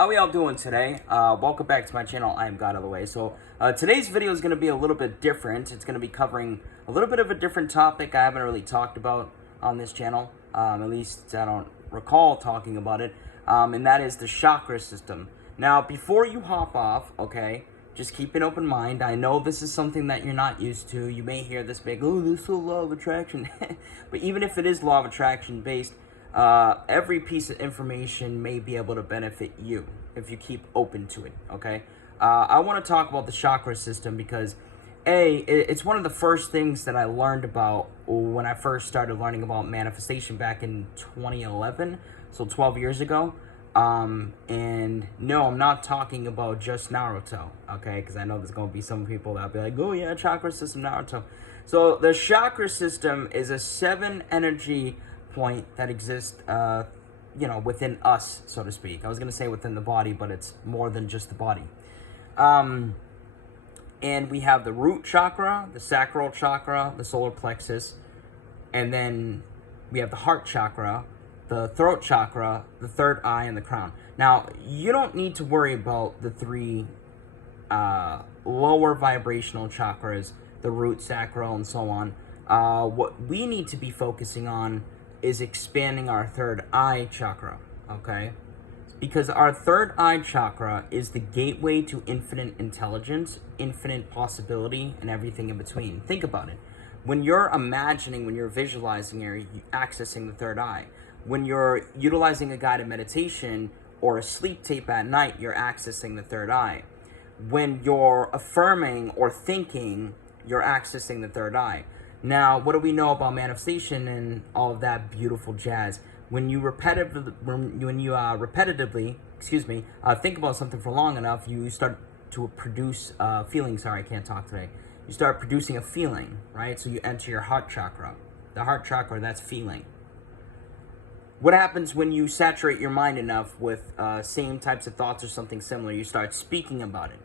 How we all doing today? Welcome back to my channel. I am God of the Way. So today's video is going to be a little bit different. It's going to be covering a little bit of a different topic I haven't really talked about on this channel. At least I don't recall talking about it. And that is the chakra system. Now, before you hop off, okay, just keep an open mind. I know this is something that you're not used to. You may hear this big, oh, this is law of attraction. But even if it is law of attraction based, every piece of information may be able to benefit you if you keep open to it, okay? I want to talk about the chakra system because, it's one of the first things that I learned about when I first started learning about manifestation back in 2011, so 12 years ago. And no, I'm not talking about just Naruto, okay? Because I know there's going to be some people that'll be like, oh yeah, chakra system, Naruto. So the chakra system is a 7 energy point that exists, within us, so to speak. I was going to say within the body, but it's more than just the body. And we have the root chakra, the sacral chakra, the solar plexus, and then we have the heart chakra, the throat chakra, the third eye, and the crown. Now, you don't need to worry about the 3 lower vibrational chakras, the root, sacral, and so on. What we need to be focusing on is expanding our third eye chakra, okay? Because our third eye chakra is the gateway to infinite intelligence, infinite possibility, and everything in between. Think about it. When you're imagining, when you're visualizing, you're accessing the third eye. When you're utilizing a guided meditation or a sleep tape at night, you're accessing the third eye. When you're affirming or thinking, you're accessing the third eye. Now, what do we know about manifestation and all of that beautiful jazz? When you repetitively think about something for long enough, you start to produce feelings. Sorry, I can't talk today. You start producing a feeling, right? So you enter your heart chakra. The heart chakra, that's feeling. What happens when you saturate your mind enough with same types of thoughts or something similar? You start speaking about it,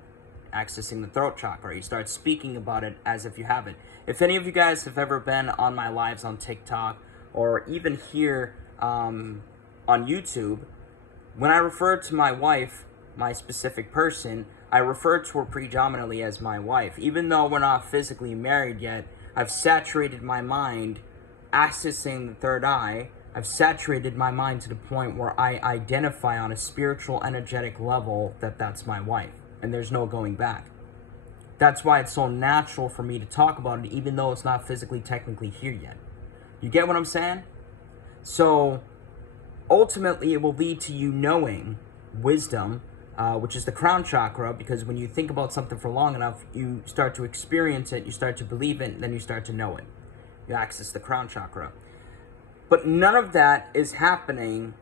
accessing the throat chakra. You start speaking about it as if you have it. If any of you guys have ever been on my lives on TikTok or even here on YouTube, when I refer to my wife, my specific person, I refer to her predominantly as my wife. Even though we're not physically married yet, I've saturated my mind accessing the third eye. I've saturated my mind to the point where I identify on a spiritual, energetic level that that's my wife, and there's no going back. That's why it's so natural for me to talk about it, even though it's not physically, technically here yet. You get what I'm saying? So, ultimately, it will lead to you knowing wisdom, which is the crown chakra, because when you think about something for long enough, you start to experience it, you start to believe it, and then you start to know it. You access the crown chakra. But none of that is happening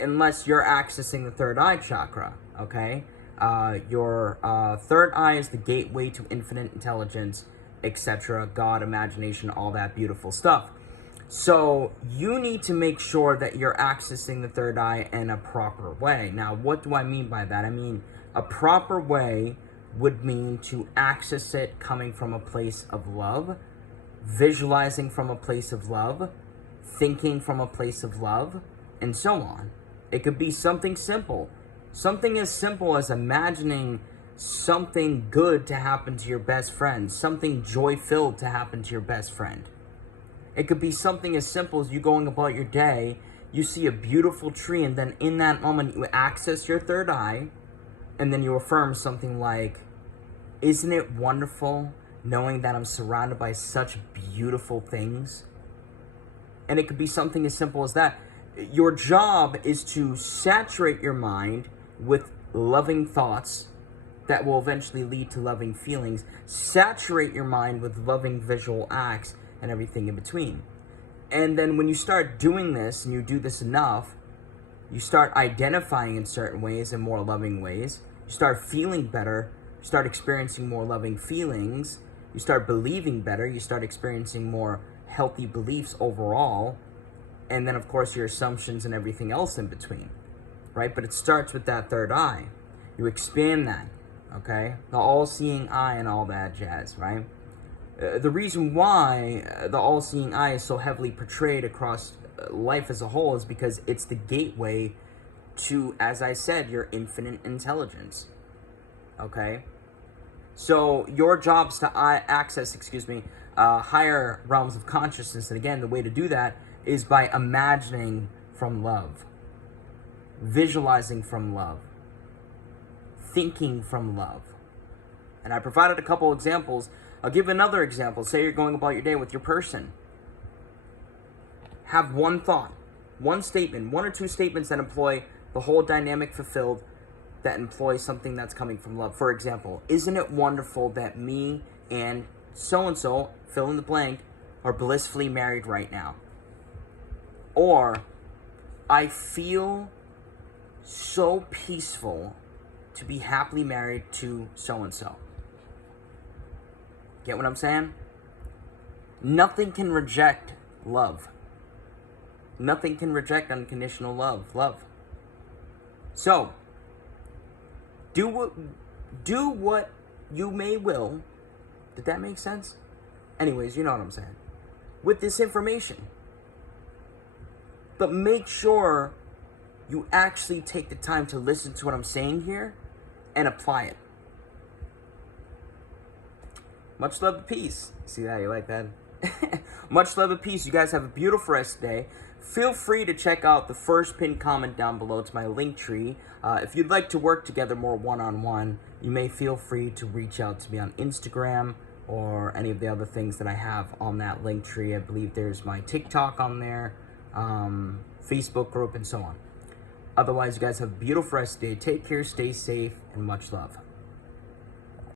unless you're accessing the third eye chakra, okay? Your third eye is the gateway to infinite intelligence, etc., God, imagination, all that beautiful stuff. So you need to make sure that you're accessing the third eye in a proper way. Now, what do I mean by that? I mean, a proper way would mean to access it coming from a place of love, visualizing from a place of love, thinking from a place of love, and so on. It could be something simple. Something as simple as imagining something good to happen to your best friend, something joy-filled to happen to your best friend. It could be something as simple as you going about your day, you see a beautiful tree, and then in that moment you access your third eye, and then you affirm something like, isn't it wonderful knowing that I'm surrounded by such beautiful things? And it could be something as simple as that. Your job is to saturate your mind with loving thoughts that will eventually lead to loving feelings. Saturate your mind with loving visual acts and everything in between. And then when you start doing this, and you do this enough, you start identifying in certain ways, in more loving ways. You start feeling better. You start experiencing more loving feelings. You start believing better. You start experiencing more healthy beliefs overall. And then, of course, your assumptions and everything else in between, right? But it starts with that third eye. You expand that, okay? The all-seeing eye and all that jazz, right? The reason why the all-seeing eye is so heavily portrayed across life as a whole is because it's the gateway to, as I said, your infinite intelligence. Okay? So your job is to access, higher realms of consciousness. And again, the way to do that is by imagining from love, visualizing from love, thinking from love. And I provided a couple examples. I'll give another example. Say you're going about your day with your person. Have one thought, one statement, one or two statements that employ the whole dynamic fulfilled, that employ something that's coming from love. For example, isn't it wonderful that me and so-and-so, fill in the blank, are blissfully married right now? Or, I feel so peaceful to be happily married to so-and-so. Get what I'm saying? Nothing can reject love. Nothing can reject unconditional love. So, do what you may will. Did that make sense? Anyways, you know what I'm saying. With this information. But make sure you actually take the time to listen to what I'm saying here and apply it. Much love and peace. See that? You like that? Much love and peace. You guys have a beautiful rest of the day. Feel free to check out the first pinned comment down below to my link tree. If you'd like to work together more one-on-one, you may feel free to reach out to me on Instagram or any of the other things that I have on that link tree. I believe there's my TikTok on there, Facebook group, and so on. Otherwise, you guys have a beautiful rest of the day. Take care, stay safe, and much love.